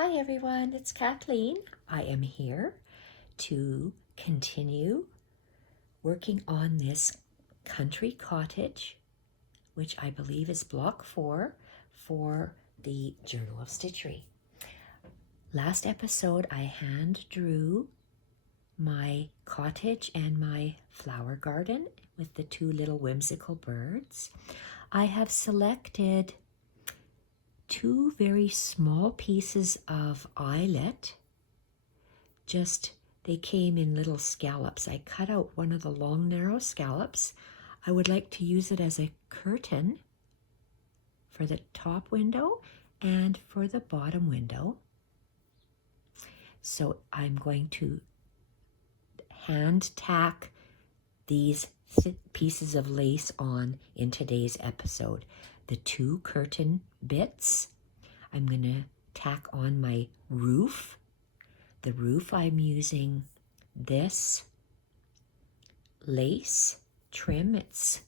Hi everyone, it's Kathleen. I am here to continue working on this country cottage, which I believe is block 4 for the Journal of Stitchery. Last episode I hand drew my cottage and my flower garden with the two little whimsical birds. I have selected two very small pieces of eyelet. They came in little scallops. I cut out one of the long narrow scallops. I would like to use it as a curtain for the top window and for the bottom window. So I'm going to hand tack these pieces of lace on in today's episode. The two curtain bits. I'm going to tack on my roof. The roof, I'm using this lace trim. It's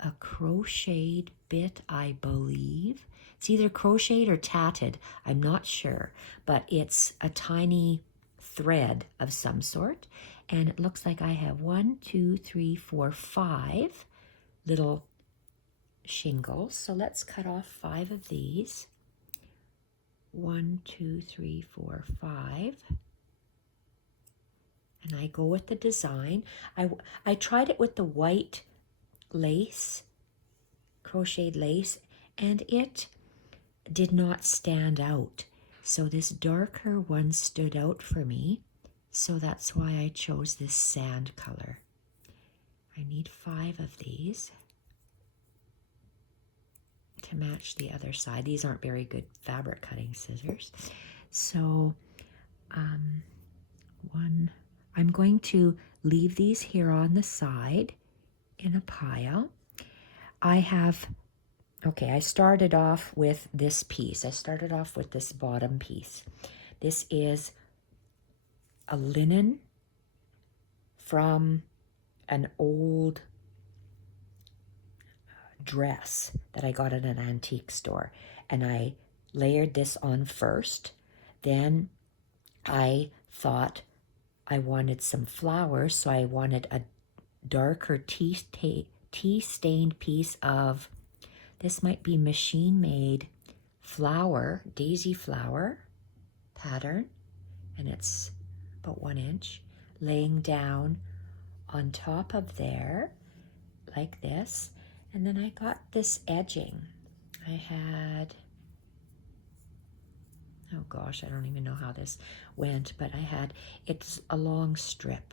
a crocheted bit, I believe. It's either crocheted or tatted, I'm not sure, but it's a tiny thread of some sort. And it looks like I have 1, 2, 3, 4, 5 little shingles. So let's cut off 5 of these. 1, 2, 3, 4, 5. And I go with the design. I tried it with the white lace, crocheted lace, and it did not stand out. So this darker one stood out for me. So that's why I chose this sand color. I need 5 of these to match the other side. These aren't very good fabric cutting scissors. So I'm going to leave these here on the side in a pile. I started off with this piece. I started off with this bottom piece. This is a linen from an old dress that I got at an antique store, and I layered this on first. Then I thought I wanted some flowers, so I wanted a darker tea-stained piece of, this might be machine-made flower, daisy flower pattern, and it's about 1 inch, laying down on top of there like this. And then I got this edging. I had, oh gosh, I don't even know how this went, but it's a long strip.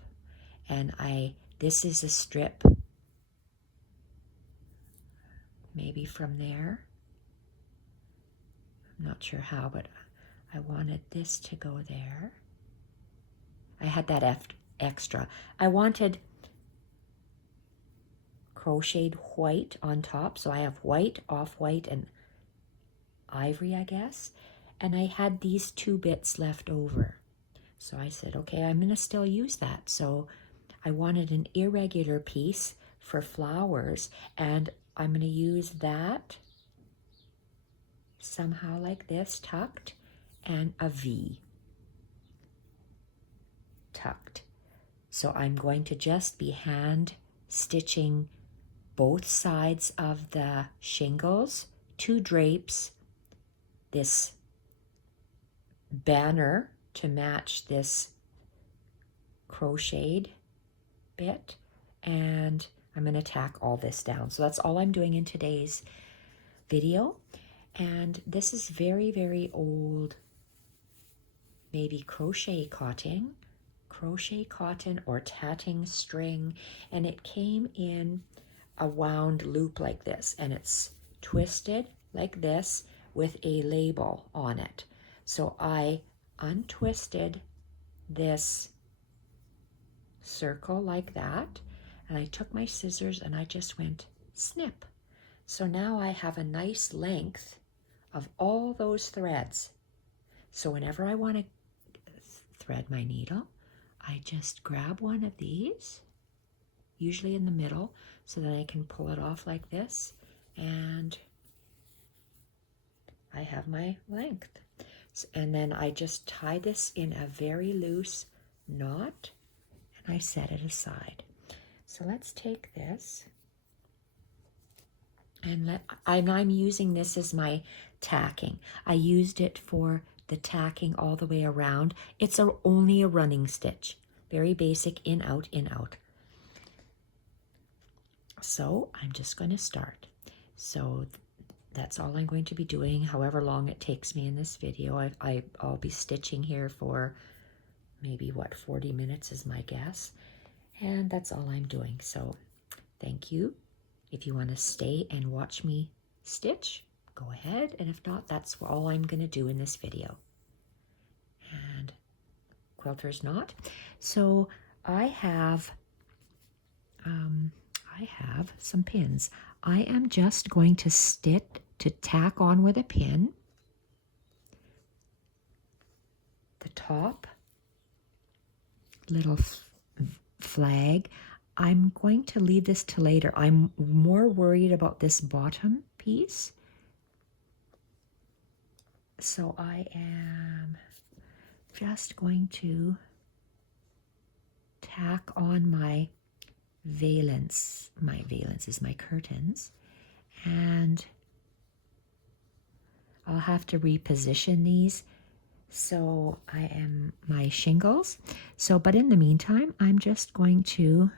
And this is a strip, maybe from there. I'm not sure how, but I wanted this to go there. I had that extra. I wanted crocheted white on top, so I have white, off-white, and ivory, I guess. And I had these 2 bits left over. So I said, okay, I'm going to still use that. So I wanted an irregular piece for flowers, and I'm going to use that somehow like this, tucked, and a V tucked. So I'm going to just be hand stitching both sides of the shingles, 2 drapes, this banner to match this crocheted bit, and I'm going to tack all this down. So that's all I'm doing in today's video. And this is very, very old, maybe crochet cotton or tatting string, and it came in a wound loop like this, and it's twisted like this with a label on it. So I untwisted this circle like that, and I took my scissors and I just went snip. So now I have a nice length of all those threads. So whenever I want to thread my needle, I just grab one of these, usually in the middle, so that I can pull it off like this, and I I have my length. And then I just tie this in a very loose knot and I set it aside. So let's take this and I'm using this as my tacking. I used it for the tacking all the way around. It's only a running stitch. Very basic, in, out, in, out. So I'm just going to start. So that's all I'm going to be doing, however long it takes me in this video. I'll be stitching here for maybe, 40 minutes is my guess. And that's all I'm doing. So thank you. If you want to stay and watch me stitch, go ahead. And if not, that's all I'm going to do in this video. And quilter's knot. So I have some pins. I am just going to tack on with a pin the top little flag. I'm going to leave this to later. I'm more worried about this bottom piece. So I am just going to tack on my valance. My valance is my curtains. And I'll have to reposition these. So I am my shingles. So, but in the meantime, I'm just going to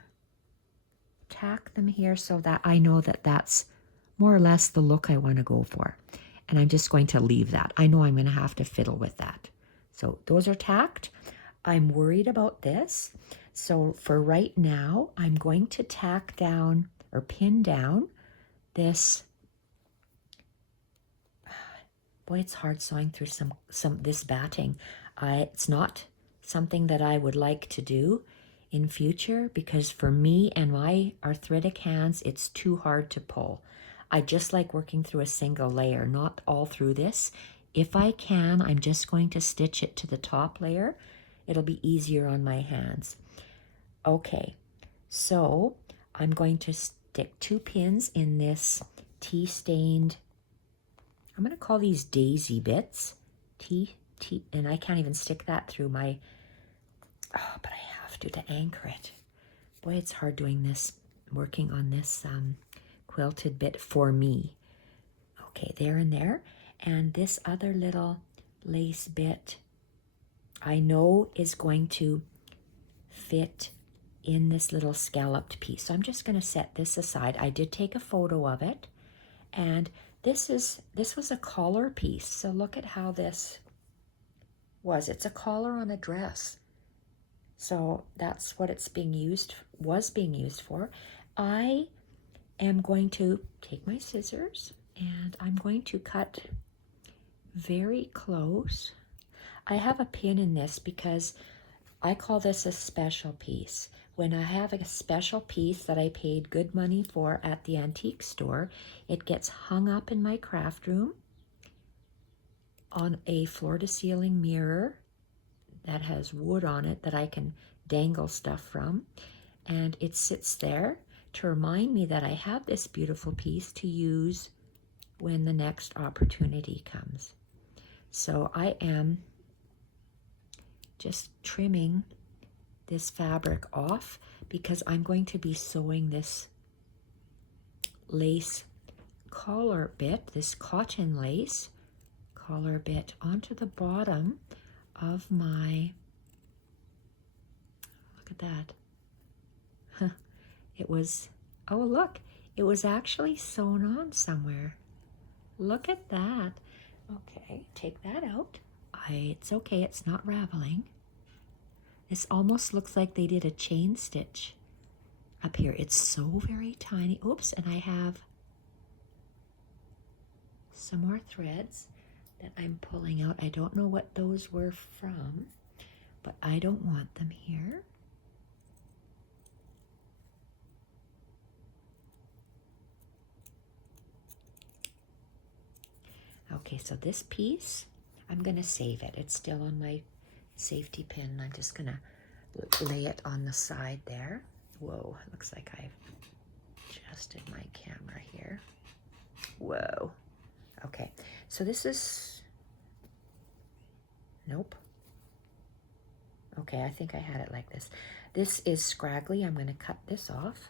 tack them here so that I know that that's more or less the look I want to go for. And I'm just going to leave that. I know I'm going to have to fiddle with that. So those are tacked. I'm worried about this. So for right now, I'm going to tack down or pin down this. Boy, it's hard sewing through this batting. It's not something that I would like to do in future because for me and my arthritic hands, it's too hard to pull. I just like working through a single layer, not all through this. If I can, I'm just going to stitch it to the top layer. It'll be easier on my hands. Okay, so I'm going to stick 2 pins in this tea-stained, I'm going to call these daisy bits. And I can't even stick that through my, but I have to anchor it. Boy, it's hard doing this, working on this quilted bit for me. Okay, there and there. And this other little lace bit, I know is going to fit in this little scalloped piece. So I'm just going to set this aside. I did take a photo of it. And this was a collar piece. So look at how this was. It's a collar on a dress. So that's what was being used for. I am going to take my scissors and I'm going to cut very close. I have a pin in this because I call this a special piece. When I have a special piece that I paid good money for at the antique store, it gets hung up in my craft room on a floor-to-ceiling mirror that has wood on it that I can dangle stuff from. And it sits there to remind me that I have this beautiful piece to use when the next opportunity comes. So I am just trimming this fabric off because I'm going to be sewing this lace collar bit, this cotton lace collar bit onto the bottom of my, look at that. It was, oh look, it was actually sewn on somewhere. Look at that. Okay, take that out. It's okay, it's not raveling. This almost looks like they did a chain stitch up here. It's so very tiny. Oops, and I have some more threads that I'm pulling out. I don't know what those were from, but I don't want them here. Okay, so this piece, I'm going to save it. It's still on my safety pin. I'm just going to lay it on the side there. Whoa, looks like I've adjusted my camera here. Whoa. Okay, so this is, nope. Okay, I think I had it like this. This is scraggly. I'm going to cut this off.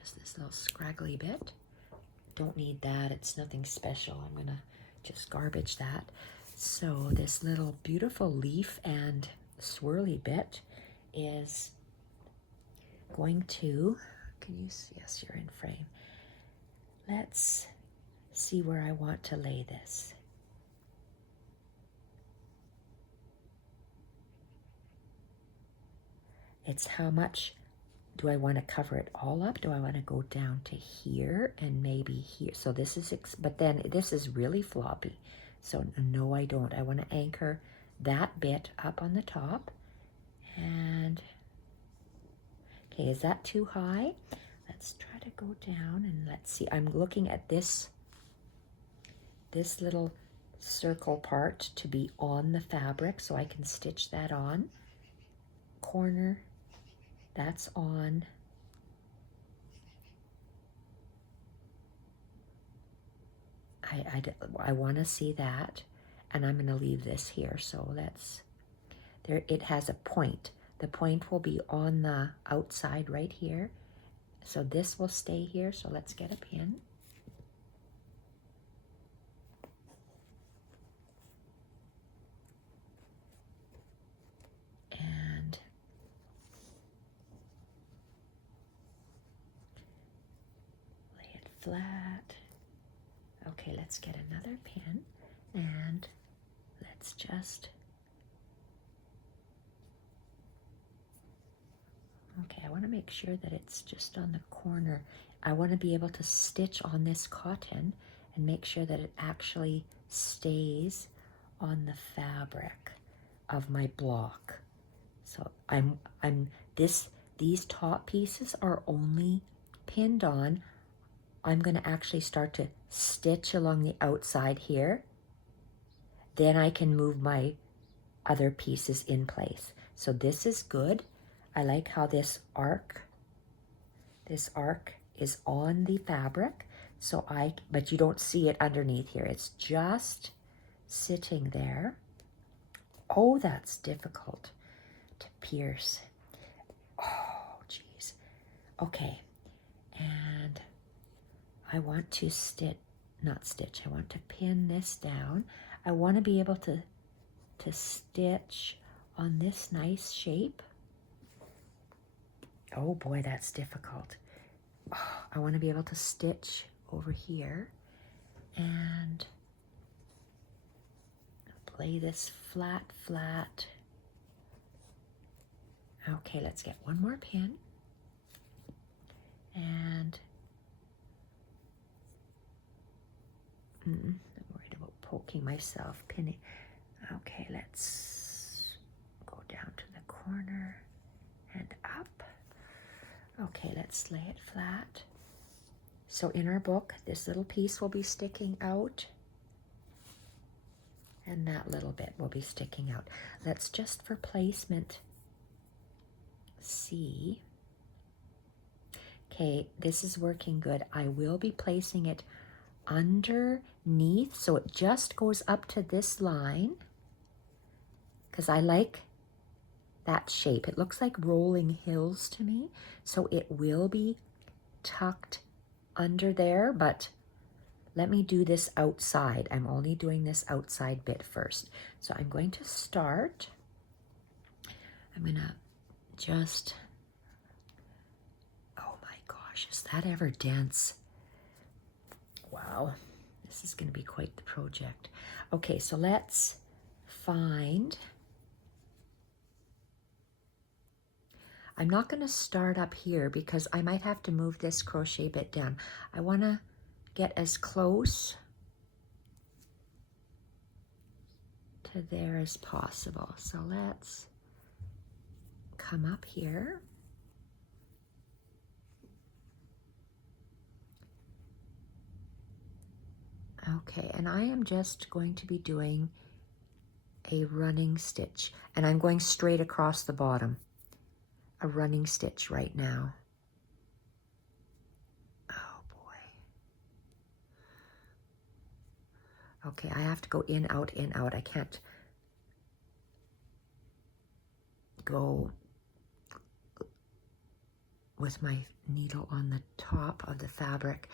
Just this little scraggly bit. Don't need that. It's nothing special. I'm going to just garbage that. So this little beautiful leaf and swirly bit is going to, can you see? Yes, you're in frame. Let's see where I want to lay this. It's how much do I want to cover it all up? Do I want to go down to here and maybe here? So this is, but then this is really floppy. So no, I don't. I want to anchor that bit up on the top. And, okay, is that too high? Let's try to go down and let's see. I'm looking at this little circle part to be on the fabric so I can stitch that on. Corner, that's on. I want to see that, and I'm going to leave this here. So let's, there, it has a point. The point will be on the outside right here. So this will stay here. So let's get a pin. And lay it flat. Okay, let's get another pin and let's just, okay, I want to make sure that it's just on the corner. I want to be able to stitch on this cotton and make sure that it actually stays on the fabric of my block. So these top pieces are only pinned on. I'm going to actually start to stitch along the outside here. Then I can move my other pieces in place. So this is good. I like how this arc is on the fabric. So but you don't see it underneath here. It's just sitting there. Oh, that's difficult to pierce. Oh, geez. Okay, and I want to I want to pin this down. I want to be able to stitch on this nice shape. Oh boy, that's difficult. Oh, I want to be able to stitch over here and lay this flat. Okay, let's get one more pin. And I'm worried about poking myself, pinning. Okay, let's go down to the corner and up. Okay, let's lay it flat. So in our book, this little piece will be sticking out and that little bit will be sticking out. Let's just for placement see. Okay, this is working good. I will be placing it underneath so it just goes up to this line because I like that shape. It looks like rolling hills to me, so it will be tucked under there, but let me do this outside. I'm only doing this outside bit first. So I'm going to start. I'm gonna just, oh my gosh, is that ever dense? Wow, this is gonna be quite the project. Okay, so let's find, I'm not gonna start up here because I might have to move this crochet bit down. I wanna get as close to there as possible. So let's come up here. Okay, and I am just going to be doing a running stitch, and I'm going straight across the bottom. a running stitch right now. Oh boy. Okay, I have to go in, out, in, out. I can't go with my needle on the top of the fabric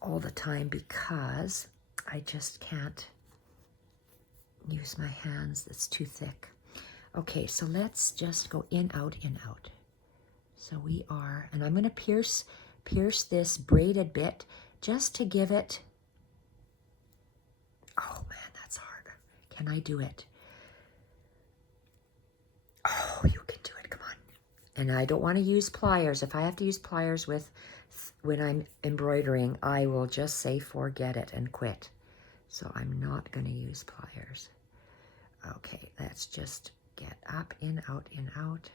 all the time because I just can't use my hands. It's too thick. Okay, so let's just go in, out, in, out. So we are, and I'm going to pierce this braided bit just to give it, oh man, that's hard. Can I do it? Oh, you can do it, come on. And I don't want to use pliers. If I have to use pliers when I'm embroidering, I will just say forget it and quit. So I'm not going to use pliers. Okay, let's just get up, in, out, in, out.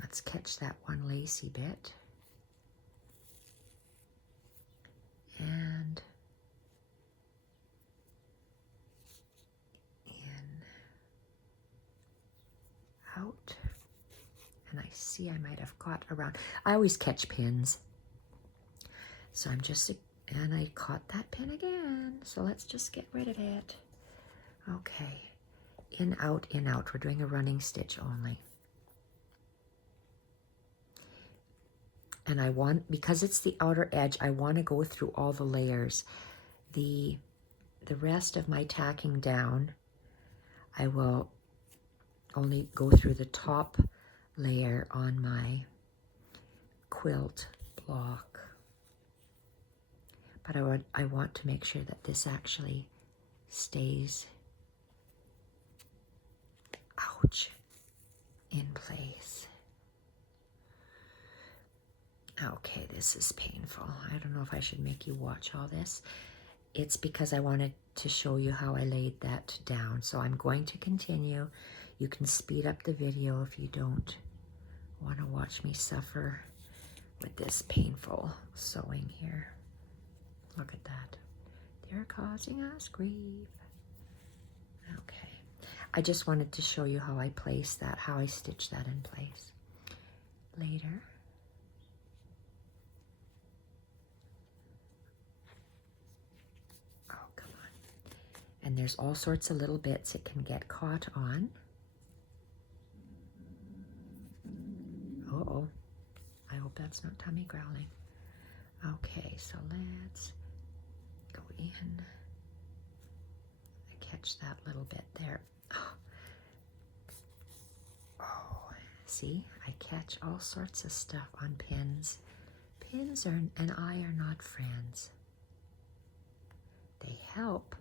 Let's catch that one lacy bit. And in, out. And I see I might have caught around. I always catch pins. So I'm just, and I caught that pin again. So let's just get rid of it. Okay, in, out, in, out. We're doing a running stitch only. And I want, because it's the outer edge, I want to go through all the layers. The rest of my tacking down, I will only go through the top layer on my quilt block. But I want to make sure that this actually stays, ouch, in place. Okay, this is painful. I don't know if I should make you watch all this. It's because I wanted to show you how I laid that down. So I'm going to continue. You can speed up the video if you don't want to watch me suffer with this painful sewing here. Look at that. They're causing us grief. Okay. I just wanted to show you how I place that, how I stitch that in place. Later. Oh, come on. And there's all sorts of little bits it can get caught on. Uh-oh. I hope that's not tummy growling. Okay, so let's go in. I catch that little bit there. Oh, see? I catch all sorts of stuff on pins. Pins and I are not friends. They help,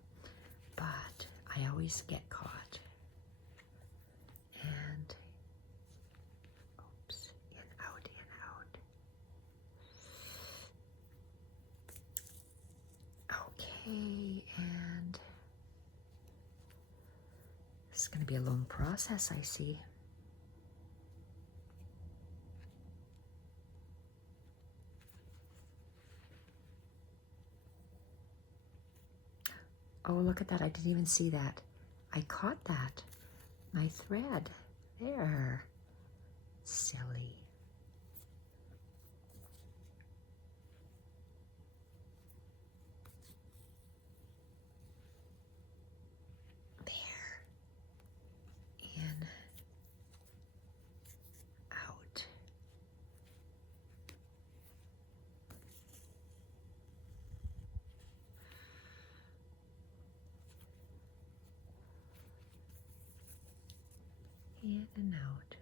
but I always get caught. And oops, in, out, in, out. Okay, and this is going to be a long process, I see. Oh, look at that. I didn't even see that. I caught that. My thread. There. Silly. There. In. Out. In and out.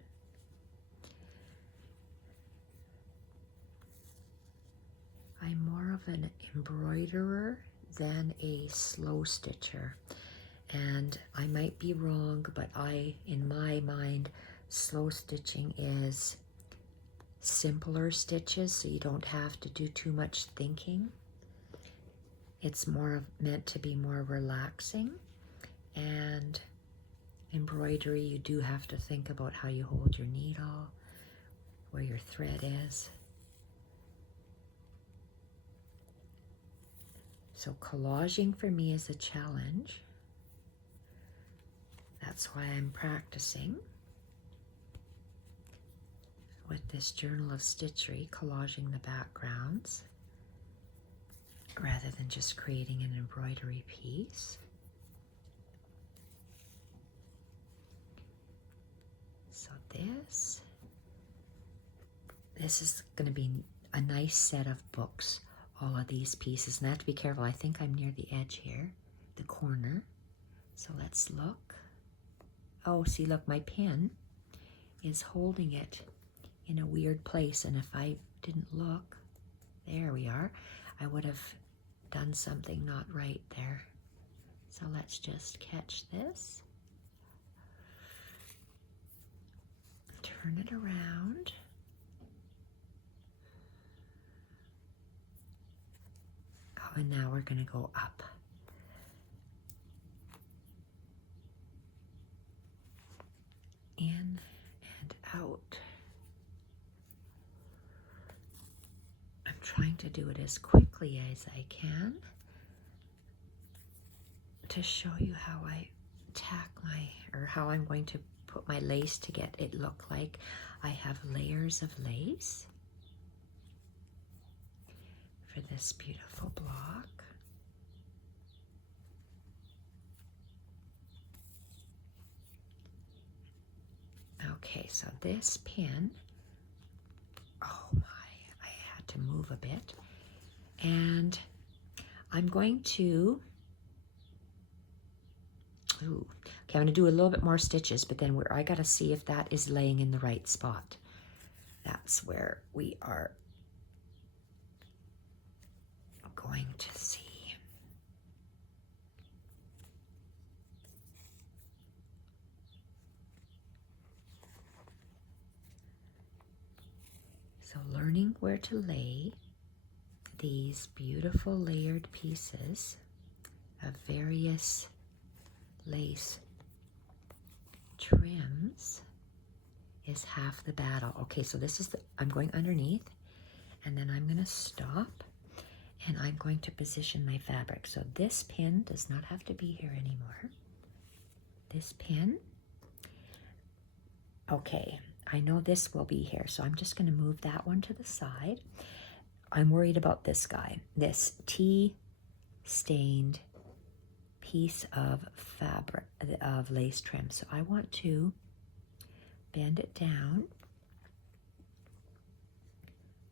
I'm more of an embroiderer than a slow stitcher. And I might be wrong, but in my mind, slow stitching is simpler stitches, so you don't have to do too much thinking. It's meant to be more relaxing. And embroidery, you do have to think about how you hold your needle, where your thread is. So collaging for me is a challenge. That's why I'm practicing. with this Journal of Stitchery, collaging the backgrounds rather than just creating an embroidery piece. So this is going to be a nice set of books, all of these pieces. And I have to be careful. I think I'm near the edge here, the corner. So let's look. Oh, see, look, my pen is holding it in a weird place. And if I didn't look, there we are, I would have done something not right there. So let's just catch this. Turn it around. Oh, and now we're going to go up. In and out. I'm trying to do it as quickly as I can to show you how I tack or how I'm going to put my lace to get it look like I have layers of lace for this beautiful block. Okay, so this pin, oh my, I had to move a bit. And I'm going to, okay, I'm going to do a little bit more stitches, but then I got to see if that is laying in the right spot. That's where we are going to see. So learning where to lay these beautiful layered pieces of various lace trims is half the battle. Okay, so this is I'm going underneath, and then I'm going to stop, and I'm going to position my fabric. So this pin does not have to be here anymore. This pin, okay, I know this will be here, so I'm just going to move that one to the side. I'm worried about this guy, this tea-stained piece of fabric, of lace trim. So I want to bend it down.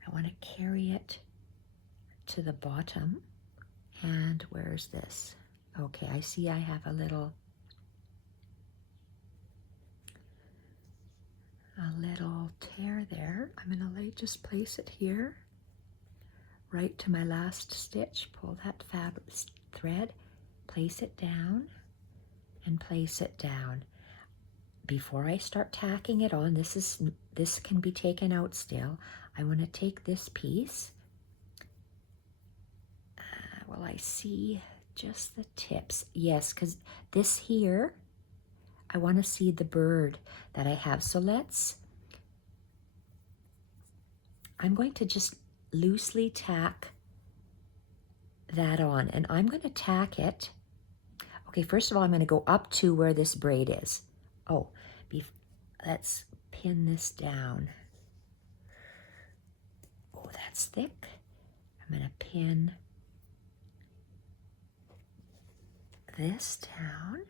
I want to carry it to the bottom. And where's this? Okay, I see I have a little tear there. I'm going to just place it here, right to my last stitch. Pull that fabric thread, place it down, and place it down. Before I start tacking it on, this can be taken out still. I want to take this piece. Well, I see just the tips. Yes, because this here, I want to see the bird that I have. So I'm going to just loosely tack that on, and I'm going to tack it. Okay, first of all, I'm going to go up to where this braid is. Oh, let's pin this down. Oh, that's thick. I'm going to pin this down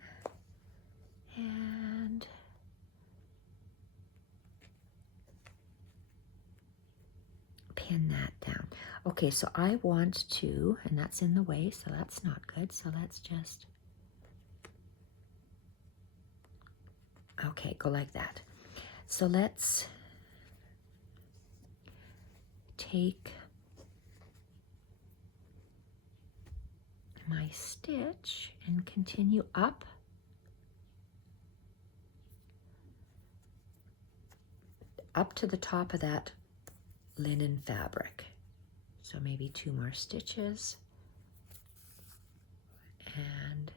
and pin that down. Okay, so I want to, and that's in the way, so that's not good. So let's just, okay, go like that. So let's take my stitch and continue up to the top of that linen fabric. So maybe 2 more stitches, and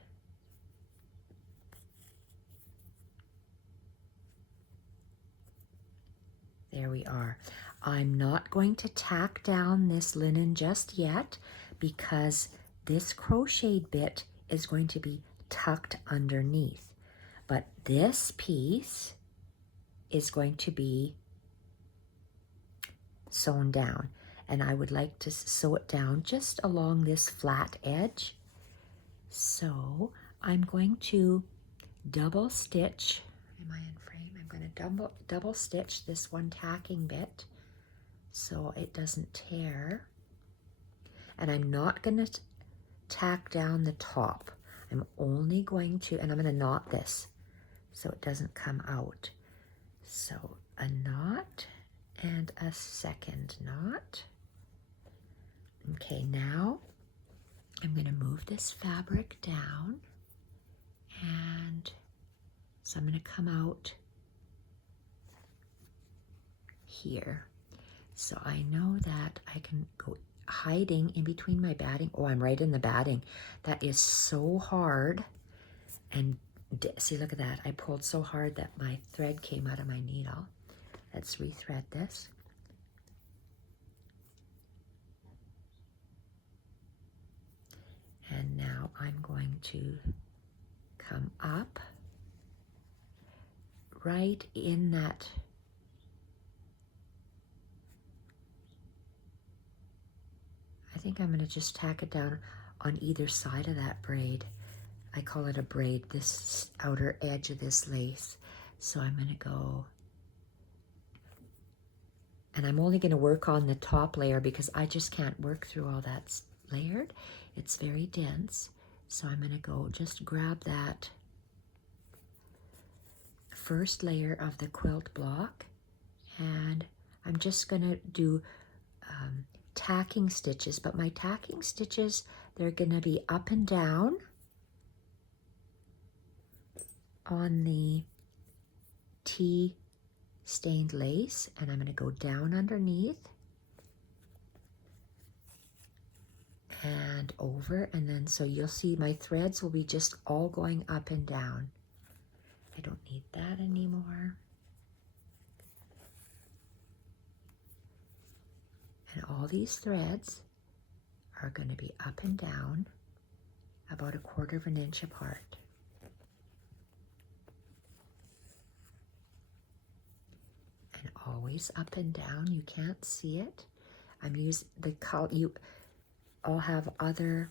there we are. I'm not going to tack down this linen just yet because this crocheted bit is going to be tucked underneath. But this piece is going to be sewn down. And I would like to sew it down just along this flat edge. So I'm going to double stitch. Am I in frame? I'm going to double stitch this one tacking bit so it doesn't tear. And I'm not going to tack down the top. I'm only going to, and I'm going to knot this so it doesn't come out. So a knot and a second knot. Okay, now I'm going to move this fabric down, and so I'm going to come out here. So I know that I can go hiding in between my batting. Oh, I'm right in the batting. That is so hard. And see, look at that. I pulled so hard that my thread came out of my needle. Let's rethread this. And now I'm going to come up right in that. I think I'm going to just tack it down on either side of that braid. I call it a braid, this outer edge of this lace. So I'm going to go, and I'm only going to work on the top layer because I just can't work through all that layered. It's very dense. So I'm going to go just grab that first layer of the quilt block, and I'm just going to do tacking stitches, but my tacking stitches, they're going to be up and down on the tea stained lace, and I'm going to go down underneath and over, and then so you'll see my threads will be just all going up and down. I don't need that anymore. And all these threads are going to be up and down about 1/4 of an inch apart. And always up and down. You can't see it. I'm using the color. I'll have other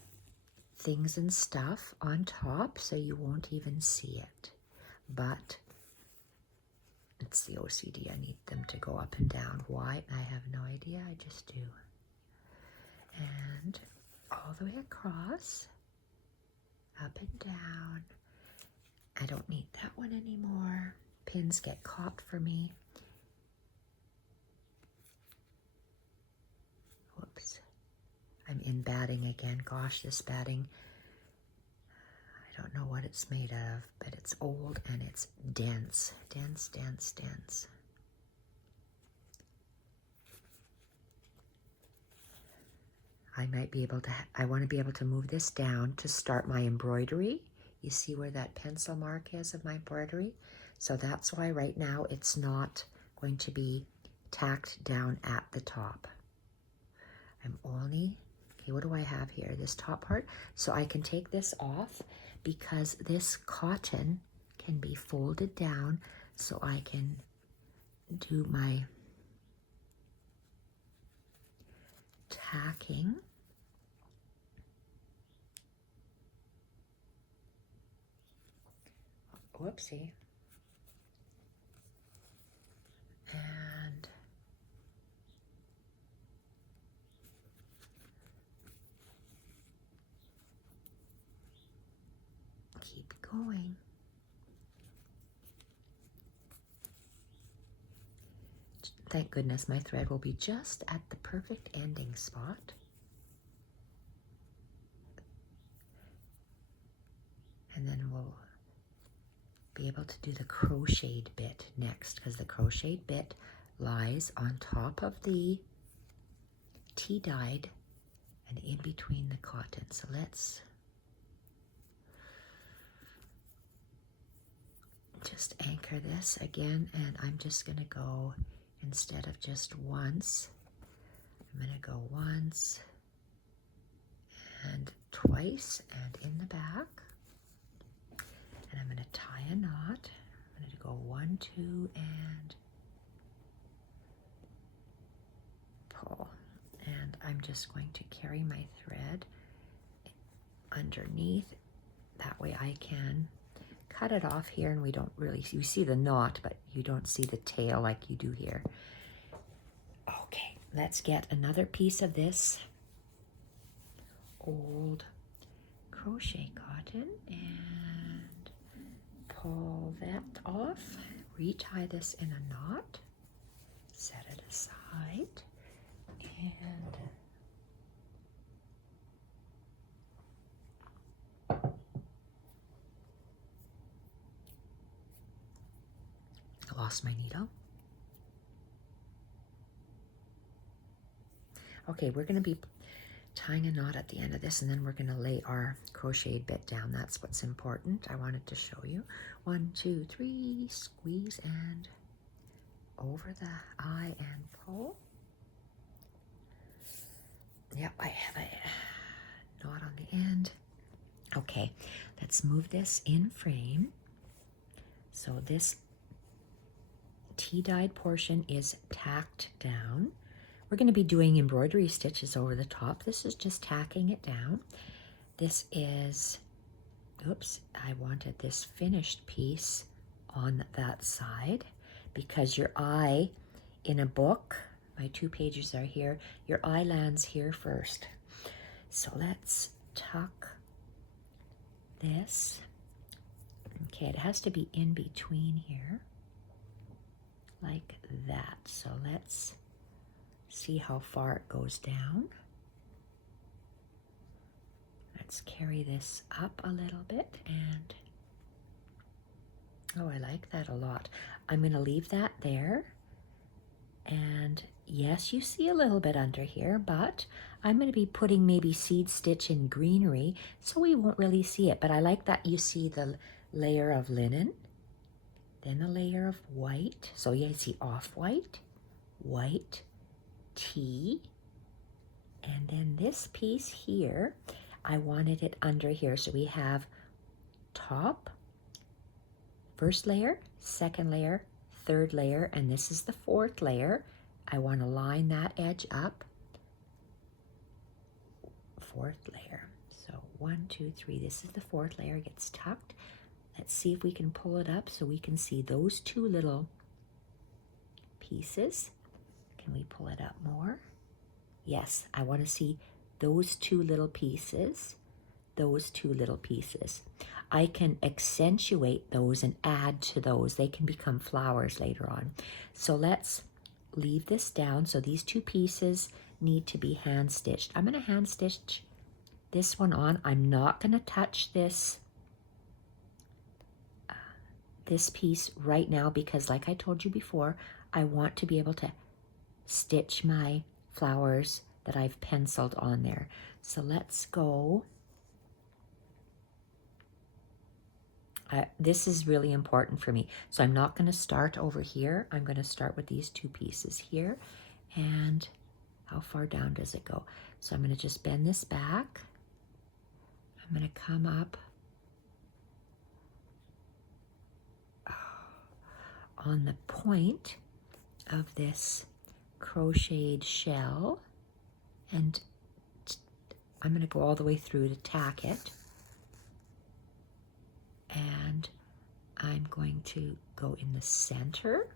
things and stuff on top, so you won't even see it. But it's the OCD. I need them to go up and down. Why? I have no idea. I just do. And all the way across, up and down. I don't need that one anymore. Pins get caught for me. Whoops. I'm in batting again. Gosh, this batting, I don't know what it's made of, but it's old and it's dense. Dense, dense, dense. I might be able to, I want to be able to move this down to start my embroidery. You see where that pencil mark is of my embroidery? So that's why right now it's not going to be tacked down at the top. I'm only, okay, what do I have here? This top part. So I can take this off because this cotton can be folded down so I can do my tacking. Whoopsie. And keep going. Thank goodness my thread will be just at the perfect ending spot. And then we'll be able to do the crocheted bit next, because the crocheted bit lies on top of the tea dyed and in between the cotton. So let's just anchor this again, and I'm just going to go, instead of just once, I'm going to go once and twice and in the back. And I'm going to tie a knot. I'm going to go 1, 2, and I'm just going to carry my thread underneath. That way I can cut it off here, and we don't really see, you see the knot, but you don't see the tail like you do here. Okay, let's get another piece of this old crochet cotton and pull that off. Retie this in a knot, set it aside, and I lost my needle. Okay, we're going to be tying a knot at the end of this, and then we're going to lay our crocheted bit down. That's what's important. I wanted to show you. 1, 2, 3, squeeze and over the eye and pull. Yep, I have a knot on the end. Okay, let's move this in frame. So this tea-dyed portion is tacked down. We're going to be doing embroidery stitches over the top. This is just tacking it down. This is, oops, I wanted this finished piece on that side, because your eye in a book, my 2 pages are here, your eye lands here first. So let's tuck this. Okay, it has to be in between here, like that. So let's see how far it goes down. Let's carry this up a little bit, and oh, I like that a lot. I'm going to leave that there, and yes, you see a little bit under here, but I'm going to be putting maybe seed stitch in greenery, so we won't really see it. But I like that you see the layer of linen, then a layer of white. So you see off-white, white, tea, and then this piece here, I wanted it under here. So we have top, first layer, second layer, third layer, and this is the 4th layer. I want to line that edge up. 4th layer. So 1, 2, 3. This is the 4th layer, gets tucked. Let's see if we can pull it up so we can see those 2 little pieces. Can we pull it up more? Yes, I want to see those 2 little pieces, those 2 little pieces. I can accentuate those and add to those. They can become flowers later on. So let's leave this down. So these 2 pieces need to be hand stitched. I'm going to hand stitch this one on. I'm not going to touch this piece right now, because like I told you before, I want to be able to stitch my flowers that I've penciled on there. So let's go. This is really important for me. So I'm not going to start over here. I'm going to start with these 2 pieces here. And how far down does it go? So I'm going to just bend this back. I'm going to come up on the point of this crocheted shell, and I'm going to go all the way through to tack it, and I'm going to go in the center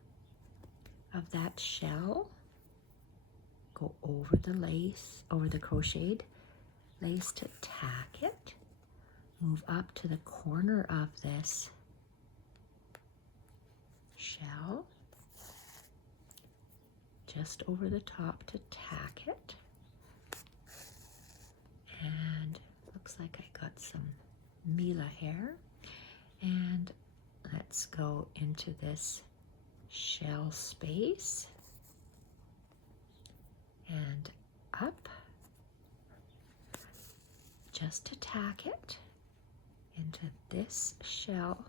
of that shell, go over the lace, over the crocheted lace to tack it, move up to the corner of this shell, just over the top to tack it, and looks like I got some Mila hair, and let's go into this shell space and up, just to tack it into this shell.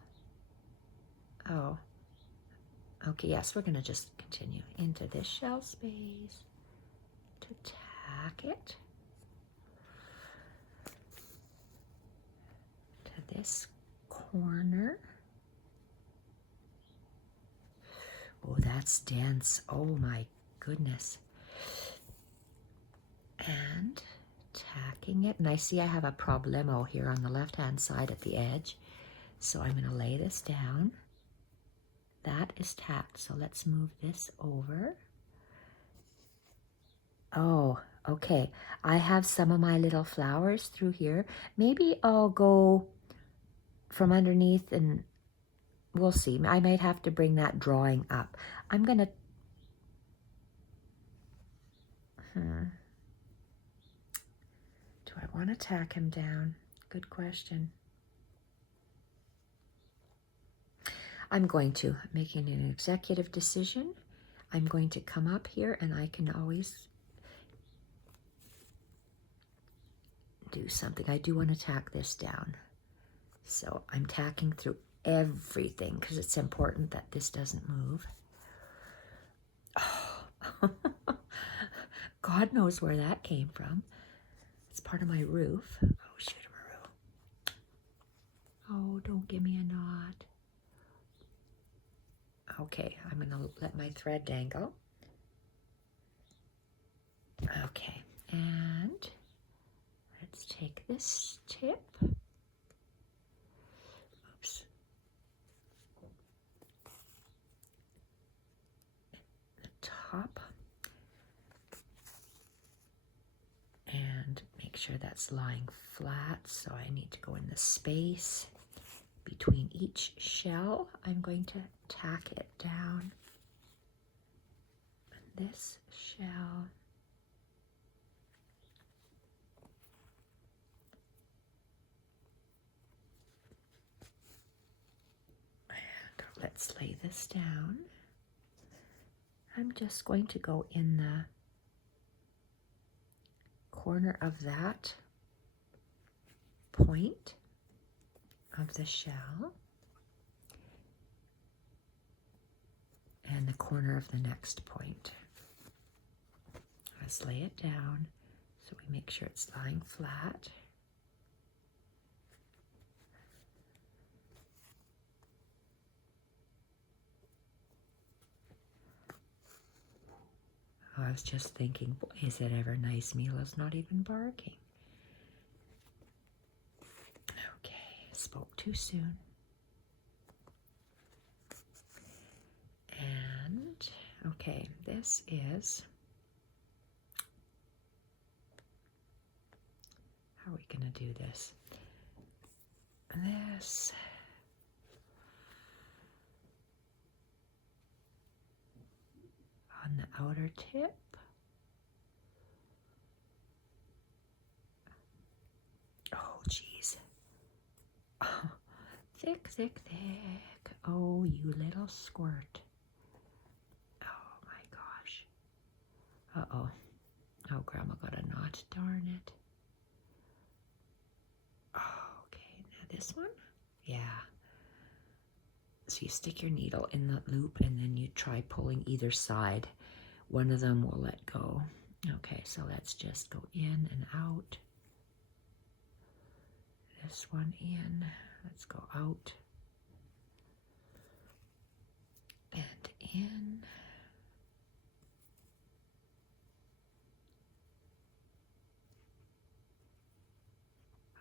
Oh, okay, yes, we're going to just continue into this shell space to tack it to this corner. Oh, that's dense. Oh my goodness. and tacking it. And I see I have a problemo here on the left hand side at the edge, so I'm going to lay this down. That is tacked, so let's move this over. Oh, okay. I have some of my little flowers through here. Maybe I'll go from underneath and we'll see. I might have to bring that drawing up. I'm going to... Do I want to tack him down? Good question. I'm going to, making an executive decision. I'm going to come up here and I can always do something. I do want to tack this down. So I'm tacking through everything because it's important that this doesn't move. Oh. God knows where that came from. It's part of my roof. Oh, shoot, Maru. Oh, don't give me a knot. Okay, I'm going to let my thread dangle. Okay, and let's take this tip. Oops. The top. And make sure that's lying flat, so I need to go in the space between each shell. I'm going to tack it down. And this shell. And let's lay this down. I'm just going to go in the corner of that point of the shell and the corner of the next point. Let's lay it down so we make sure it's lying flat. Oh, I was just thinking, boy, is it ever nice. Mila's not even barking. Okay, spoke too soon. And, okay, this is, how are we going to do this? This, on the outer tip. Oh, geez. Oh, thick, thick, thick. Oh, you little squirt. Oh, my gosh. Uh-oh. Oh, Grandma got a knot. Darn it. Oh, okay. Now this one? Yeah. So you stick your needle in the loop and then you try pulling either side. One of them will let go. Okay, so let's just go in and out. This one in. Let's go out. And in.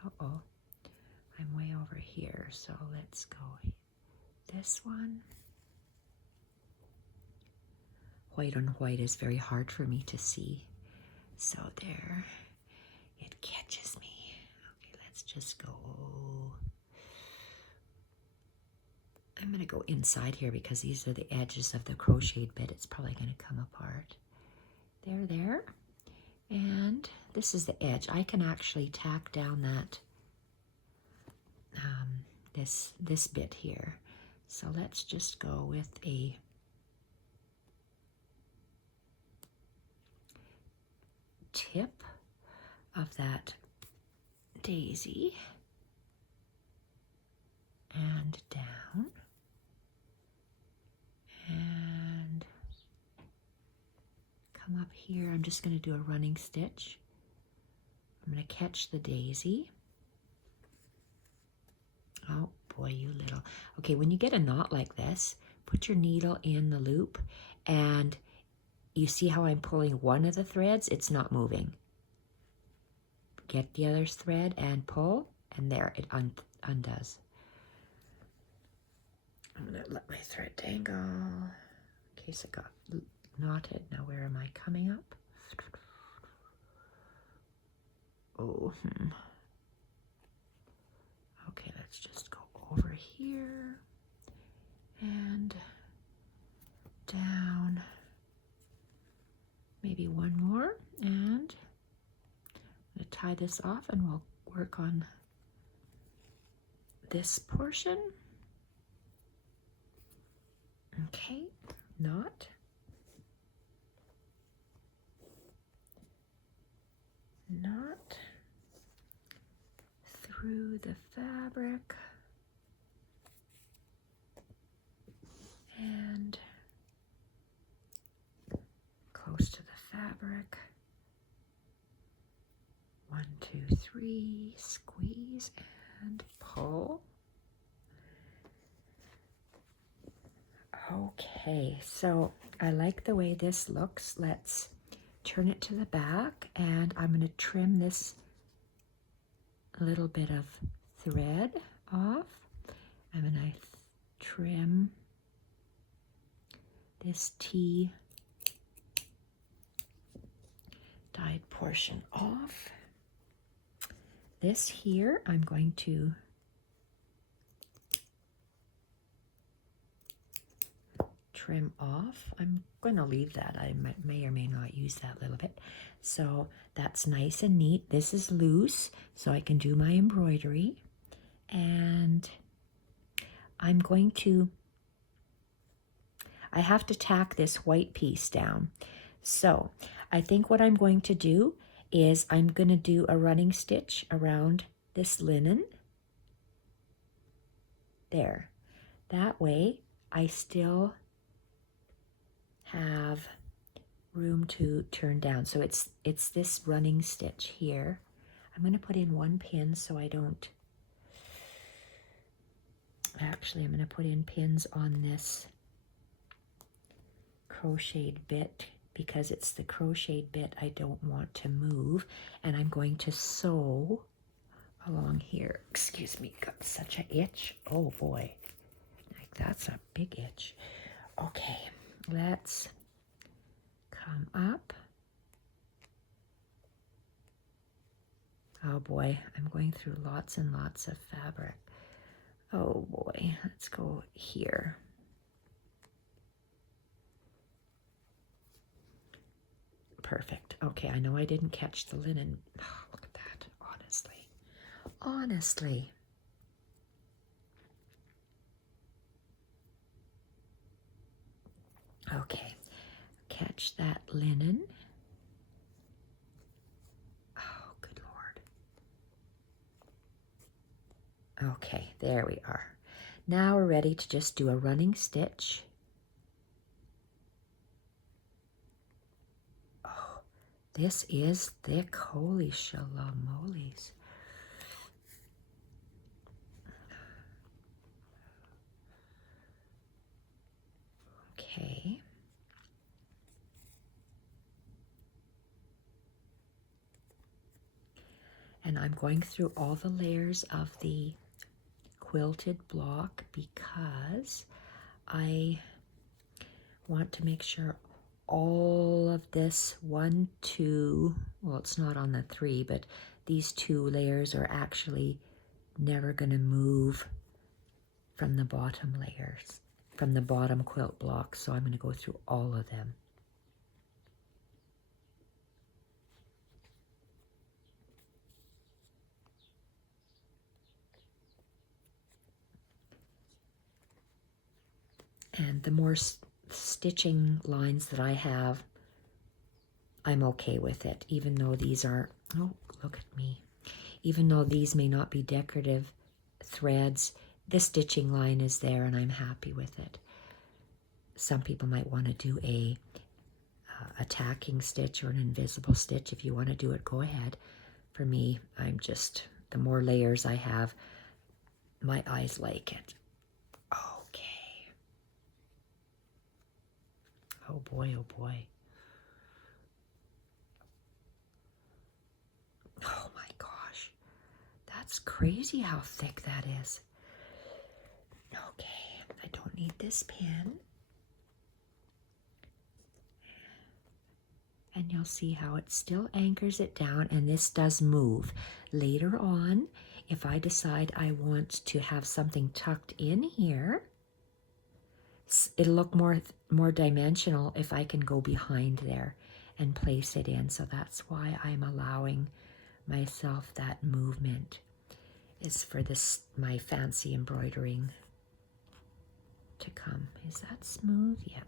Uh-oh. I'm way over here, so let's go this one. White on white is very hard for me to see. So there, it catches me. Okay, let's just go. I'm going to go inside here because these are the edges of the crocheted bit. It's probably going to come apart. There. And this is the edge. I can actually tack down that, this bit here. So let's just go with a tip of that daisy and down and come up here. I'm just going to do a running stitch. I'm going to catch the daisy. Oh boy, you little. Okay, when you get a knot like this, put your needle in the loop and you see how I'm pulling one of the threads? It's not moving. get the other thread and pull, and there it undoes. I'm gonna let my thread dangle in case it got knotted. Now where am I coming up? Oh, okay, let's just go over here and down. Maybe one more, and I'm gonna tie this off and we'll work on this portion. Okay, knot. Knot through the fabric and close to the fabric. 1, 2, 3, squeeze and pull. Okay, so I like the way this looks. Let's turn it to the back, and I'm going to trim this little bit of thread off. I'm going to trim this tea dyed portion off. This here I'm going to trim off. I'm going to leave that. I may or may not use that little bit. So that's nice and neat. This is loose, so I can do my embroidery. And I'm going to, I have to tack this white piece down. So I think what I'm going to do is I'm going to do a running stitch around this linen. There. That way I still have room to turn down. So it's this running stitch here. I'm going to put in one pin so I don't, actually I'm going to put in pins on this crocheted bit because it's the crocheted bit I don't want to move, and I'm going to sew along here. Excuse me, got such an itch. Oh boy, like that's a big itch. Okay, let's come up. Oh boy, I'm going through lots and lots of fabric. Oh boy, let's go here. Perfect. Okay, I know I didn't catch the linen. Oh, look at that, honestly. Honestly. Okay, catch that linen. Oh, good Lord. Okay, there we are. Now we're ready to just do a running stitch. Oh, this is thick. Holy shalamoles. Okay. And I'm going through all the layers of the quilted block because I want to make sure all of this 1, 2, well, it's not on the 3, but these 2 layers are actually never going to move from the bottom layers, from the bottom quilt block. So I'm going to go through all of them. And the more stitching lines that I have, I'm okay with it, even though these are, oh, look at me. Even though these may not be decorative threads, the stitching line is there and I'm happy with it. Some people might want to do a tacking stitch or an invisible stitch. If you want to do it, go ahead. For me, I'm just, the more layers I have, my eyes like it. Okay. Oh boy, oh boy. Oh my God. That's crazy how thick that is. Okay, I don't need this pin. And you'll see how it still anchors it down, and this does move. Later on, if I decide I want to have something tucked in here, it'll look more dimensional if I can go behind there and place it in. So that's why I'm allowing myself that movement, is for this, my fancy embroidering to come. Is that smooth? Yeah.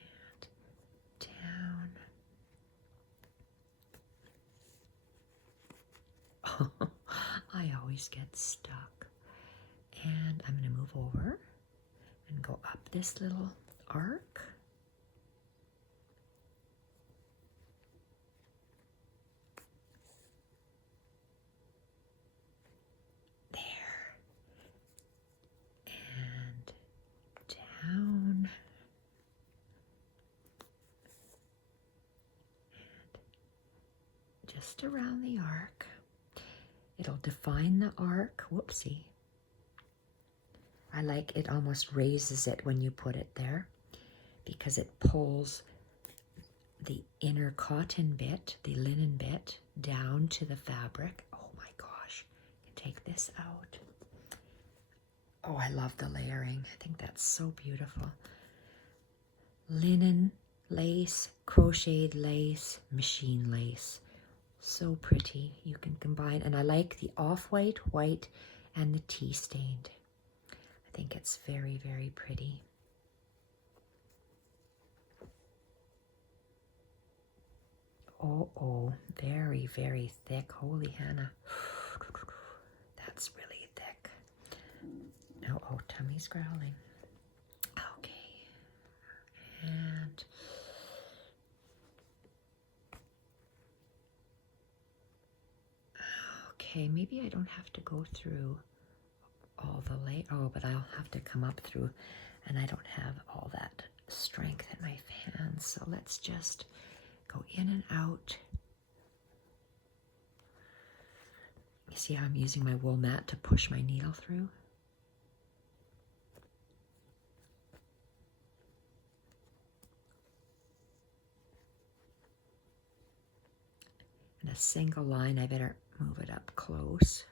And down. I always get stuck. And I'm going to move over and go up this little arc. There. And down. And just around the arc. It'll define the arc. Whoopsie. I like it, almost raises it when you put it there, because it pulls the inner cotton bit, the linen bit, down to the fabric. Oh my gosh, take this out. Oh, I love the layering. I think that's so beautiful. Linen lace, crocheted lace, machine lace. So pretty. You can combine, and I like the off-white, white, and the tea stained. I think it's very, very pretty. Oh, very, very thick. Holy Hannah. That's really thick. Oh, tummy's growling. Okay. And okay, maybe I don't have to go through all the but I'll have to come up through, and I don't have all that strength in my hands. So let's just go in and out. You see how I'm using my wool mat to push my needle through? And a single line, I better move it up close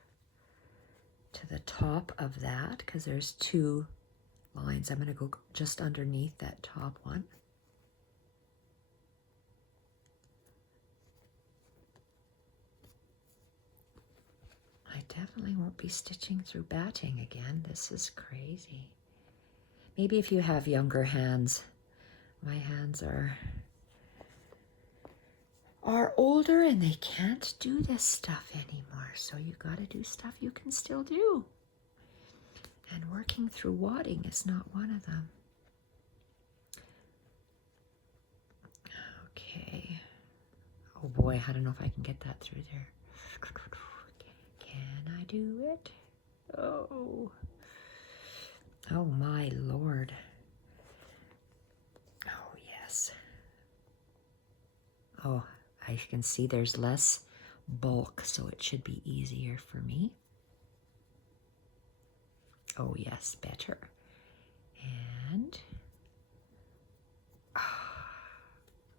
to the top of that, because there's two lines. I'm going to go just underneath that top one. I definitely won't be stitching through batting again. This is crazy. Maybe if you have younger hands. My hands are older and they can't do this stuff anymore. So you got to do stuff you can still do. And working through wadding is not one of them. Okay. Oh boy, I don't know if I can get that through there. Can I do it? Oh. Oh my Lord. Oh yes. Oh, I can see there's less bulk, so it should be easier for me. Oh yes, better. And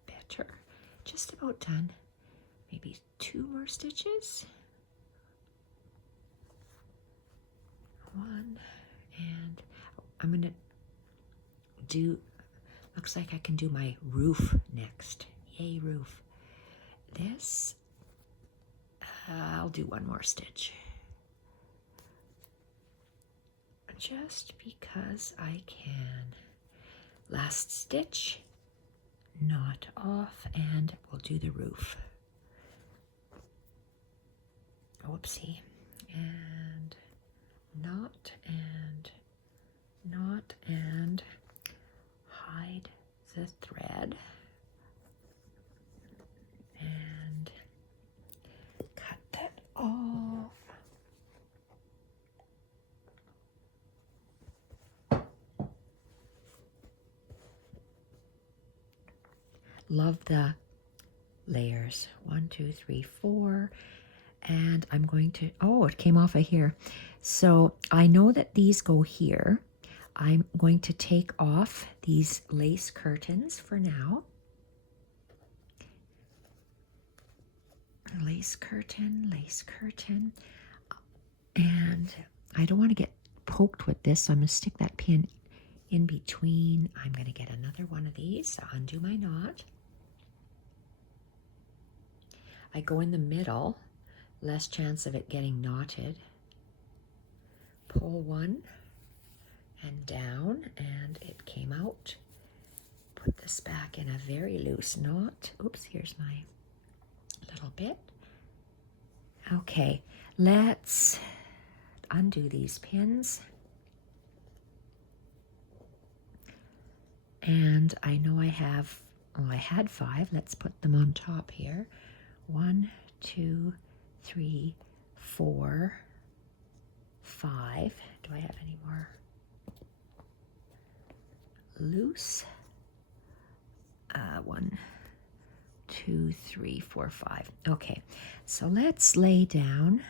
better. Just about done. Maybe 2 more stitches. 1, and I'm gonna do, looks like I can do my roof next. Yay, roof. This, I'll do 1 more stitch. Just because I can. Last stitch, knot off, and we'll do the roof. Whoopsie. And knot and hide the thread and cut that off. Love the layers. 1, 2, 3, 4. And I'm going to, oh, it came off of here. So I know that these go here. I'm going to take off these lace curtains for now. Lace curtain, lace curtain. And I don't want to get poked with this, so I'm going to stick that pin in between. I'm going to get another one of these, so undo my knot. I go in the middle, less chance of it getting knotted. Pull one and down, and it came out. Put this back in a very loose knot. Oops, here's my little bit. Okay, let's undo these pins. And I know I have, well, I had 5. Let's put them on top here. 1, 2, 3, 4, 5. Do I have any more loose? 1, 2, 3, 4, 5. Okay, so let's lay down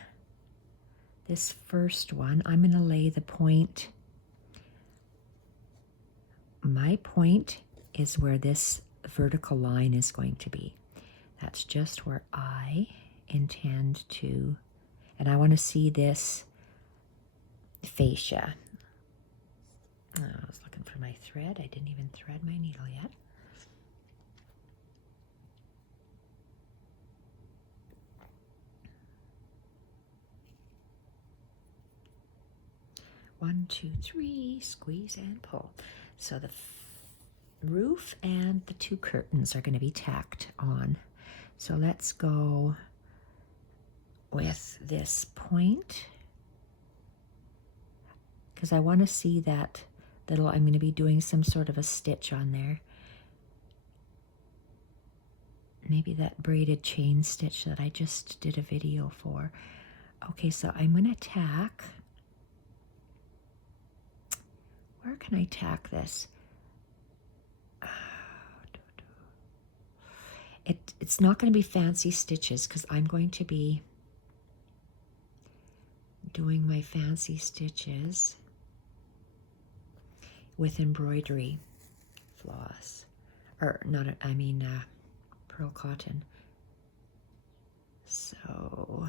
this first one. I'm going to lay the point. My point is where this vertical line is going to be. That's just where I intend to, and I want to see this fascia. Oh, I was looking for my thread. I didn't even thread my needle yet. One, two, three, squeeze and pull. So the roof and the 2 curtains are going to be tacked on. So let's go with this point, because I want to see that little, I'm going to be doing some sort of a stitch on there. Maybe that braided chain stitch that I just did a video for. Okay, so I'm going to tack. Where can I tack this? It's not going to be fancy stitches because I'm going to be doing my fancy stitches with embroidery floss, or not, I mean pearl cotton. So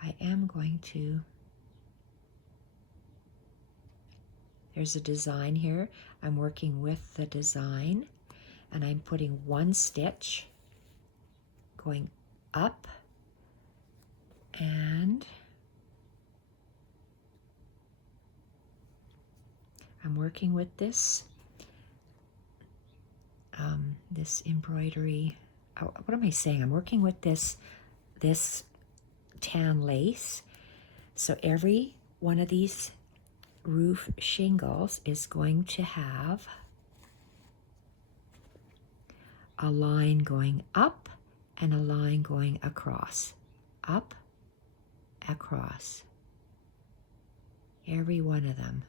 I am going to, there's a design here. I'm working with the design, and I'm putting 1 stitch going up, and I'm working with this this embroidery. Oh, what am I saying? I'm working with this tan lace. So every one of these roof shingles is going to have a line going up and a line going across. Up, across. Every one of them.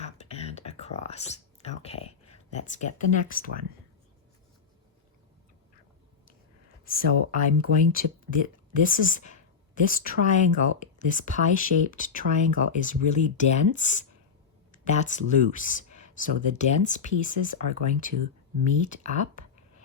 Up and across. Okay, let's get the next one. So I'm going to, this triangle, this pie-shaped triangle is really dense. That's loose. So the dense pieces are going to meet up,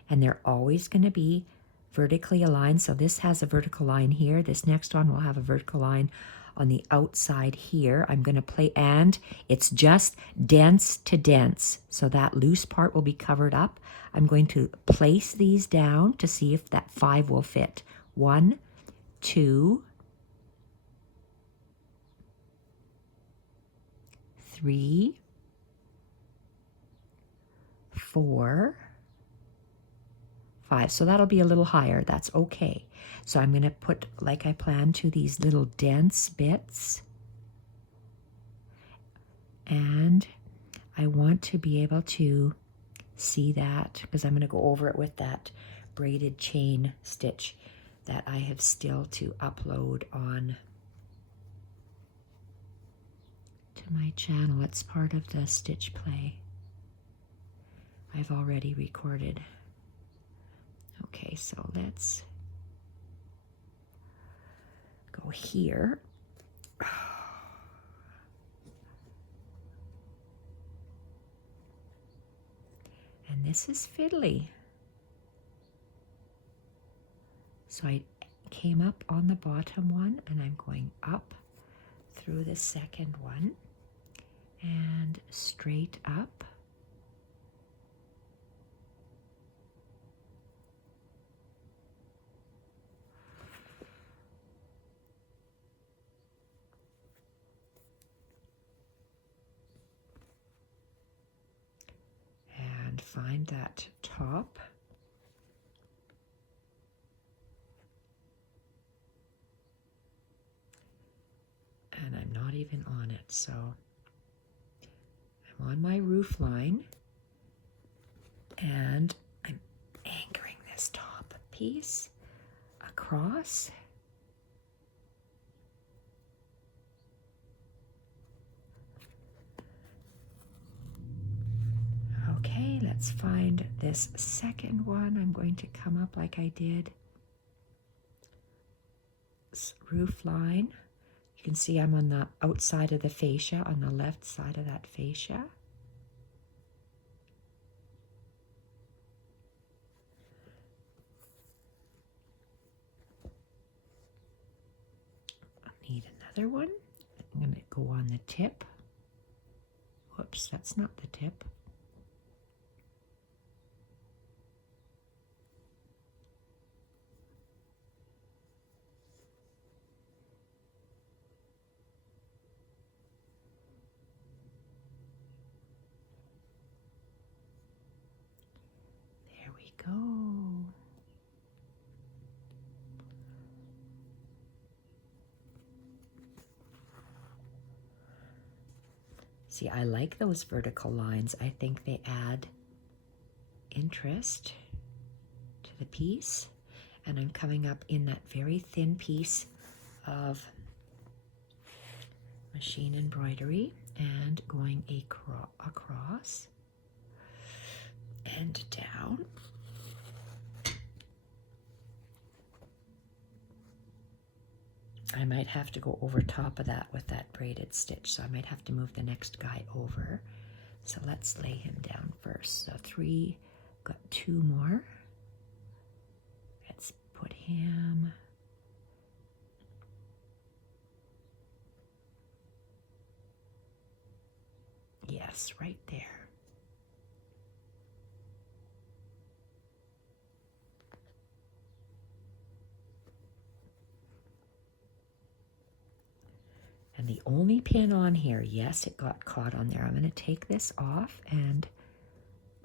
and they're always going to be vertically aligned. So this has a vertical line here. This next one will have a vertical line on the outside here. I'm going to play, and it's just dense to dense. So that loose part will be covered up. I'm going to place these down to see if that 5 will fit. 1, 2, 3, 4, 5. So that'll be a little higher. That's okay. So I'm going to put, like I planned, to these little dense bits. And I want to be able to see that, because I'm going to go over it with that braided chain stitch that I have still to upload on to my channel. It's part of the stitch play I've already recorded. Okay, so let's go here. And this is fiddly. So I came up on the bottom one and I'm going up through the second one and straight up. And find that top. And I'm not even on it, so I'm on my roof line and I'm anchoring this top piece across. Okay, let's find this second one. I'm going to come up like I did. Roof line. You can see I'm on the outside of the fascia, on the left side of that fascia. I need another one. I'm going to go on the tip. Whoops, that's not the tip. There we go. See, I like those vertical lines. I think they add interest to the piece. And I'm coming up in that very thin piece of machine embroidery and going across and down. I might have to go over top of that with that braided stitch, so I might have to move the next guy over. So let's lay him down first. So 3, got 2 more. Let's put him yes, right there. And the only pin on here, yes, it got caught on there. I'm going to take this off and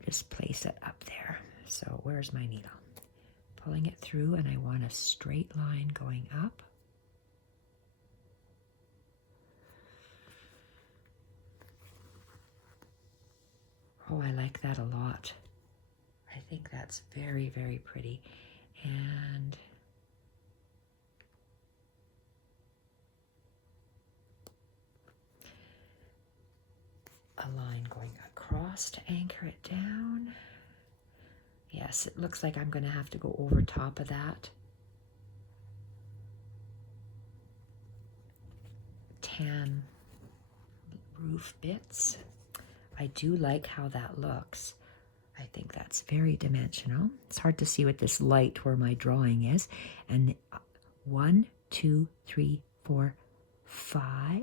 just place it up there. So where's my needle? Pulling it through, and I want a straight line going up. Oh, I like that a lot. I think that's very, very pretty. And a line going across to anchor it down. Yes, it looks like I'm going to have to go over top of that. Tan roof bits. I do like how that looks. I think that's very dimensional. It's hard to see with this light where my drawing is. And 1, 2, 3, 4, 5.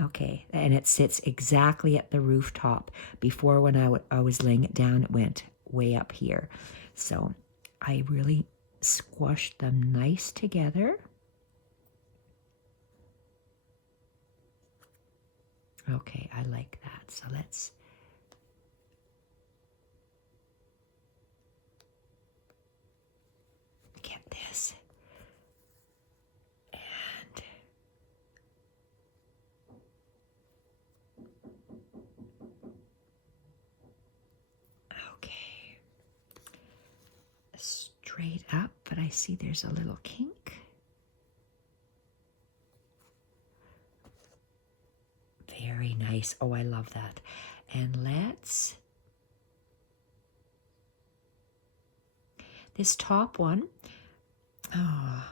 Okay, and it sits exactly at the rooftop. Before, when I was laying it down, it went way up here. So I really squashed them nice together. Okay, I like that. So let's get this. And okay. Straight up, but I see there's a little kink. nice. Oh, I love that. And let's, this top one, oh,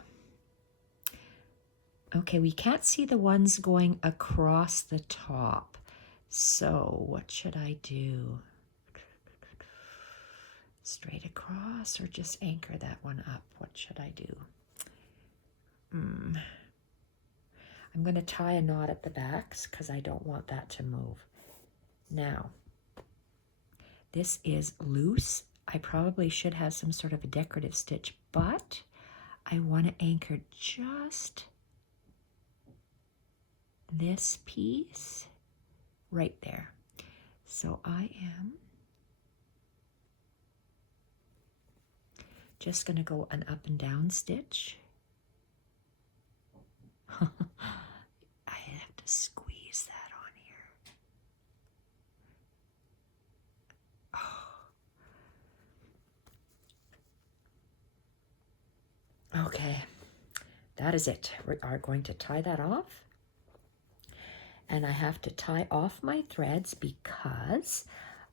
okay, we can't see the ones going across the top. So what should I do? Straight across or just anchor that one up? What should I do? I'm going to tie a knot at the backs because I don't want that to move. Now, this is loose. I probably should have some sort of a decorative stitch, but I want to anchor just this piece right there. So I am just going to go an up and down stitch. I have to squeeze that on here. Oh. Okay, that is it. We are going to tie that off. And I have to tie off my threads because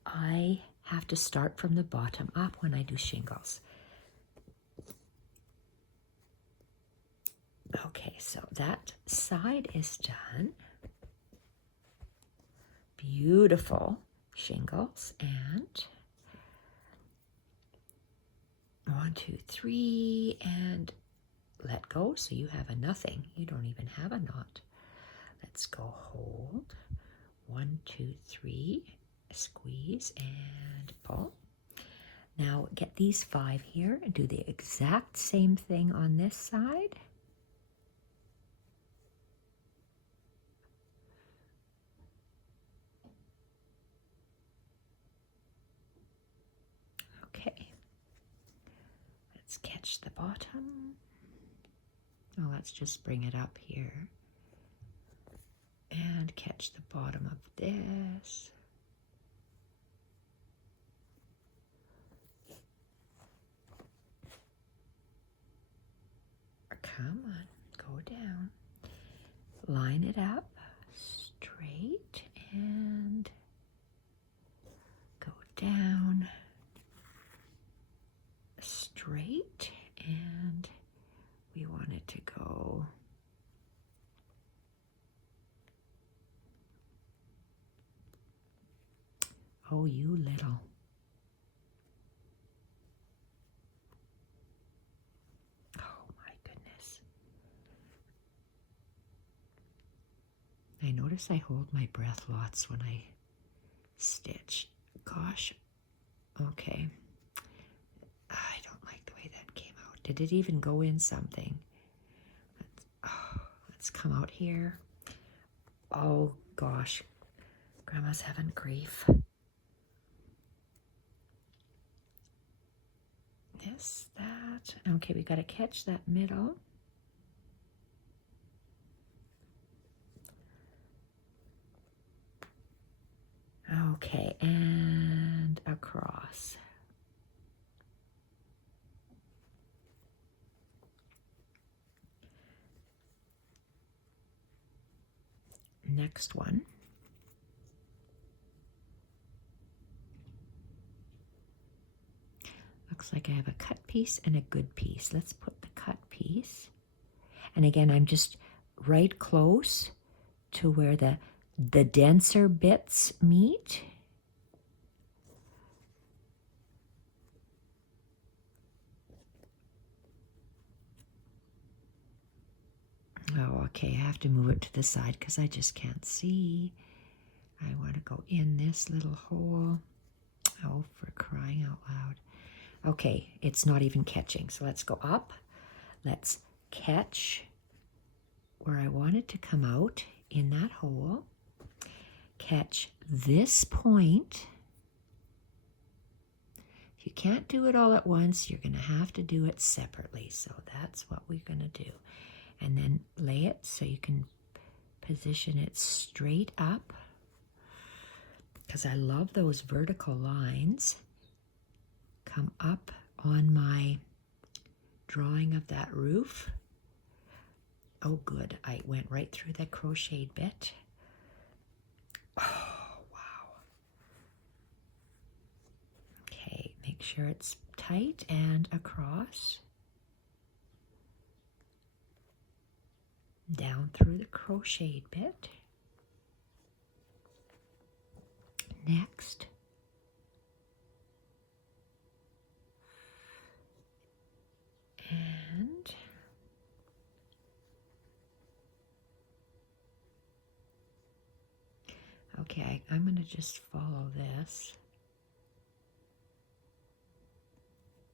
I have to start from the bottom up when I do shingles. Okay, so that side is done. Beautiful shingles, and 1, 2, 3, and let go. So you have a nothing. You don't even have a knot. Let's go hold. 1, 2, 3, squeeze and pull. Now get these 5 here and do the exact same thing on this side. Okay, let's catch the bottom. Oh, let's just bring it up here and catch the bottom of this. Come on, go down, line it up straight and go down straight, and we want it to go oh, you little. Oh my goodness. I notice I hold my breath lots when I stitch. Gosh. Okay. I don't like the way that came out. Did it even go in something? Let's come out here. Oh gosh. Grandma's having grief. This, that. Okay, we got to catch that middle. Okay, and across. Next one. Looks like I have a cut piece and a good piece. Let's put the cut piece. And again, I'm just right close to where the denser bits meet. Oh, okay, I have to move it to the side because I just can't see. I want to go in this little hole. Oh, for crying out loud. Okay, it's not even catching, so let's go up. Let's catch where I want it to come out in that hole. Catch this point. If you can't do it all at once, you're going to have to do it separately. So that's what we're going to do. And then lay it so you can position it straight up, because I love those vertical lines. Come up on my drawing of that roof. Oh good, I went right through that crocheted bit. sure it's tight and across. Down through the crocheted bit. Next. And okay, I'm going to just follow this.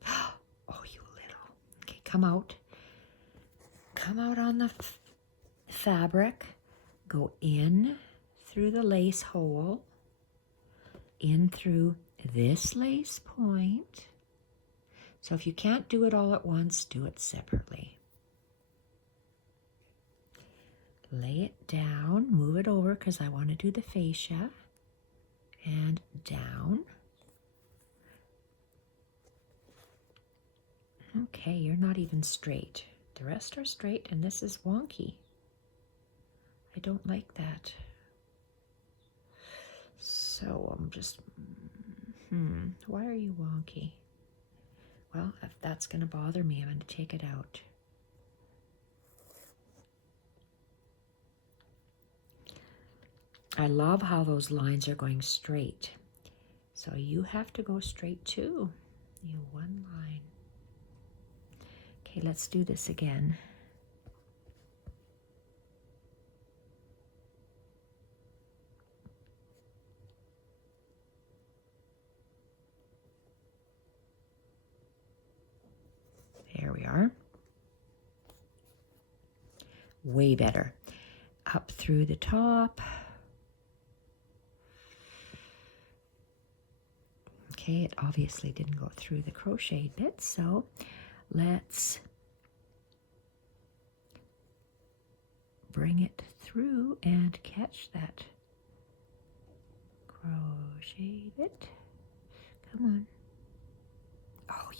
Oh, you little. Okay, come out. Come out on the fabric. Go in through the lace hole. In through this lace point. So if you can't do it all at once, do it separately. Lay it down, move it over because I want to do the fascia, and down. Okay, you're not even straight. The rest are straight and this is wonky. I don't like that. So I'm just, why are you wonky? Well, if that's going to bother me, I'm going to take it out. I love how those lines are going straight. So you have to go straight too. You one line. Okay, let's do this again. There we are. Way better. Up through the top. Okay, it obviously didn't go through the crochet bit, so let's bring it through and catch that crochet bit. Come on. Oh,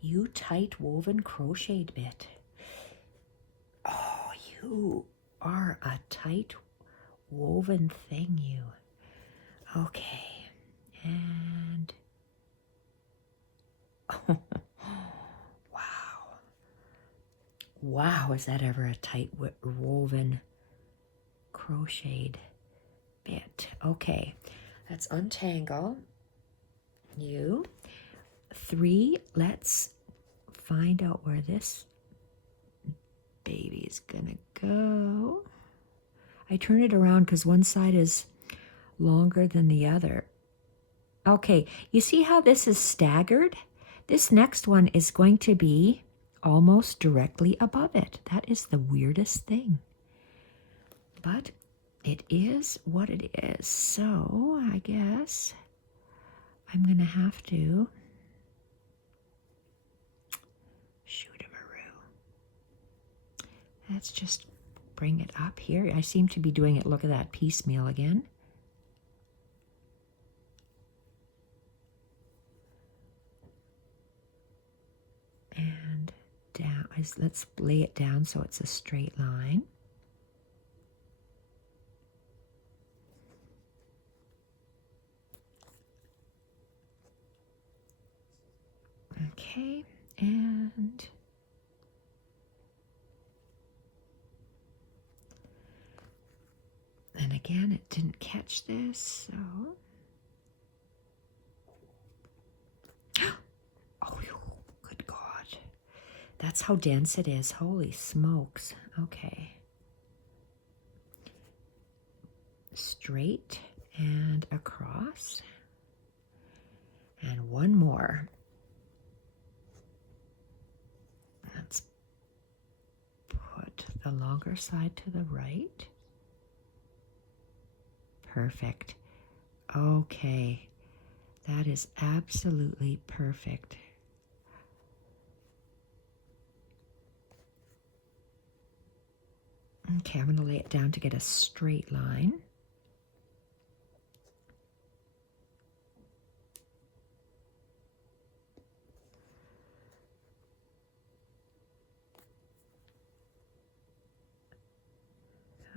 you tight woven crocheted bit. Oh, you are a tight woven thing, you. Okay. And oh, wow. Wow, is that ever a tight woven crocheted bit? Okay, let's untangle you. 3, let's find out where this baby is gonna go. I turn it around because one side is longer than the other. Okay, you see how this is staggered? This next one is going to be almost directly above it. That is the weirdest thing. But it is what it is. So I guess I'm going to have to shoot-a-maroo. Let's just bring it up here. I seem to be doing it, look at that, piecemeal again. And down, let's lay it down so it's a straight line. Okay, and again, it didn't catch this, so. Oh, good God. That's how dense it is. Holy smokes. Okay. Straight and across. And one more. Let's put the longer side to the right. Perfect. Okay. That is absolutely perfect. Okay, I'm going to lay it down to get a straight line.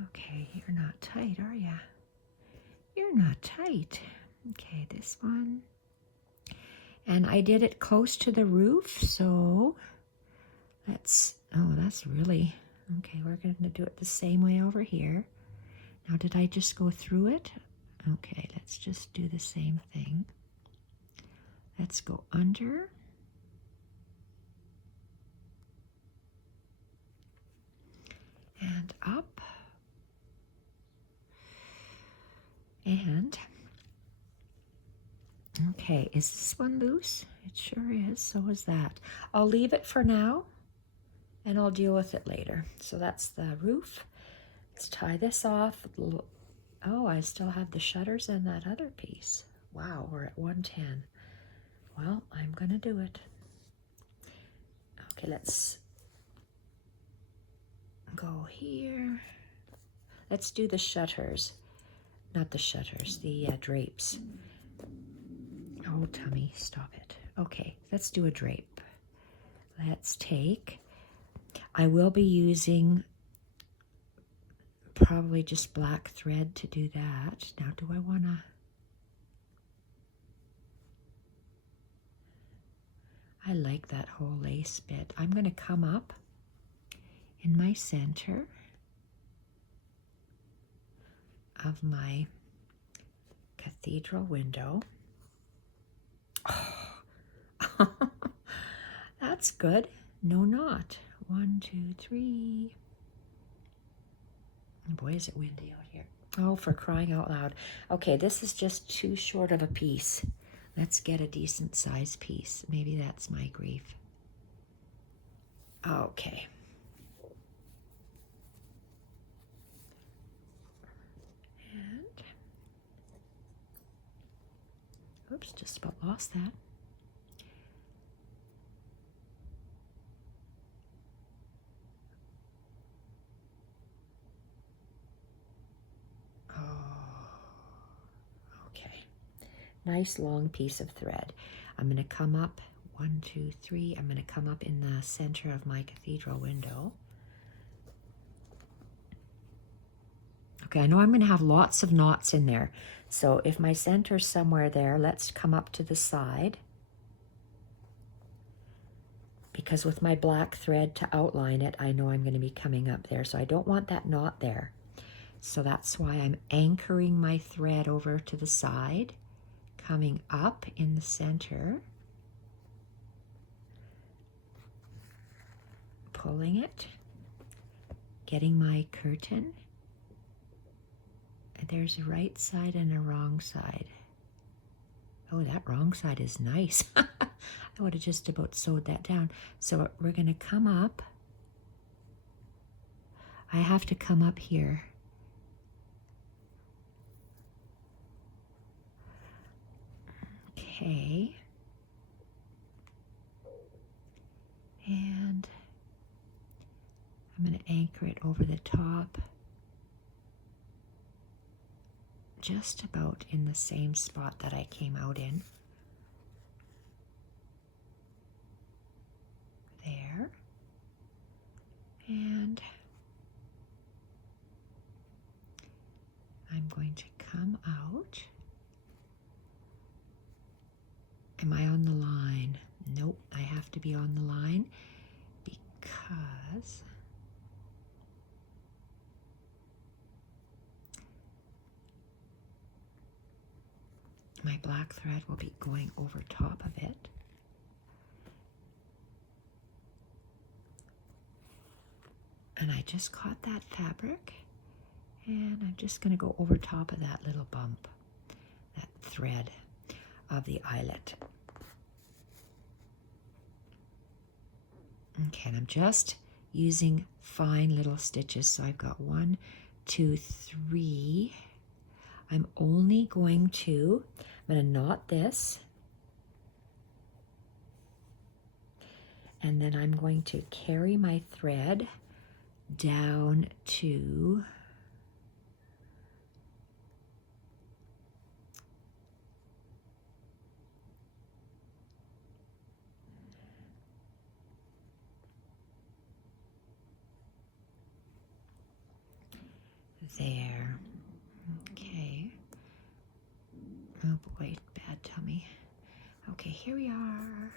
Okay, you're not tight, are ya? You're not tight. Okay, this one. And I did it close to the roof, so let's, oh, that's really, okay, we're going to do it the same way over here. Now, did I just go through it? Okay, let's just do the same thing. Let's go under. And up. And, okay, is this one loose? It sure is, so is that. I'll leave it for now, and I'll deal with it later. So that's the roof. Let's tie this off. Oh, I still have the shutters and that other piece. Wow, we're at 110. Well, I'm gonna do it. Okay, let's go here. Let's do the shutters. Not the shutters, the drapes. Oh, tummy, stop it. Okay, let's do a drape. Let's take, I will be using probably just black thread to do that. Now, do I wanna? I like that whole lace bit. I'm gonna come up in my center of my cathedral window. Oh, that's good. No knot. 1, 2, 3. Boy, is it windy out here. Oh, for crying out loud. Okay, this is just too short of a piece. Let's get a decent size piece. Maybe that's my grief. Okay. And, oops, just about lost that. Nice long piece of thread. I'm going to come up 1, 2, 3. I'm going to come up in the center of my cathedral window. Okay, I know I'm going to have lots of knots in there. So if my center's somewhere there, let's come up to the side. Because with my black thread to outline it, I know I'm going to be coming up there. So I don't want that knot there. So that's why I'm anchoring my thread over to the side, coming up in the center, pulling it, getting my curtain. And there's a right side and a wrong side. Oh, that wrong side is nice. I would have just about sewed that down. So we're going to come up. I have to come up here. Okay. And I'm going to anchor it over the top, just about in the same spot that I came out in. There. And I'm going to come out. Am I on the line? Nope, I have to be on the line because my black thread will be going over top of it. And I just caught that fabric, and I'm just going to go over top of that little bump, that thread of the eyelet. Okay, and I'm just using fine little stitches. So I've got 1, 2, 3. I'm only going to, I'm going to knot this. And then I'm going to carry my thread down to there. Okay. Oh boy, bad tummy. Okay, here we are.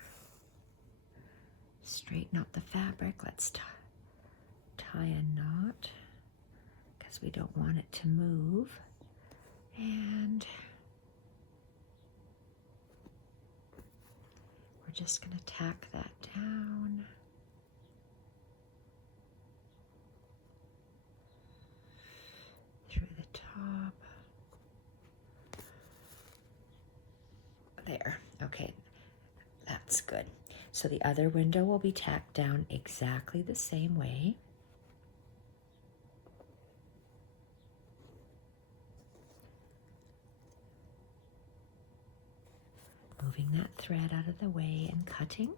Straighten up the fabric. Let's tie a knot because we don't want it to move. And we're just going to tack that down. Through the top. There. Okay, that's good. So the other window will be tacked down exactly the same way. Moving that thread out of the way and cutting.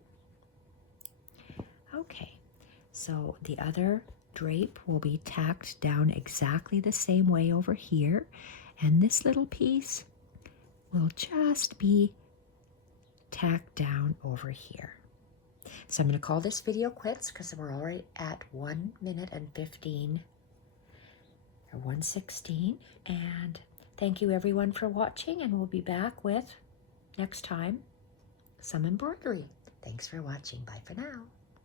Okay, so the other drape will be tacked down exactly the same way over here, and this little piece will just be tacked down over here. So I'm going to call this video quits because we're already at 1 minute and 15 or 1:16. And thank you everyone for watching, and we'll be back with next time some embroidery. Thanks for watching. Bye for now.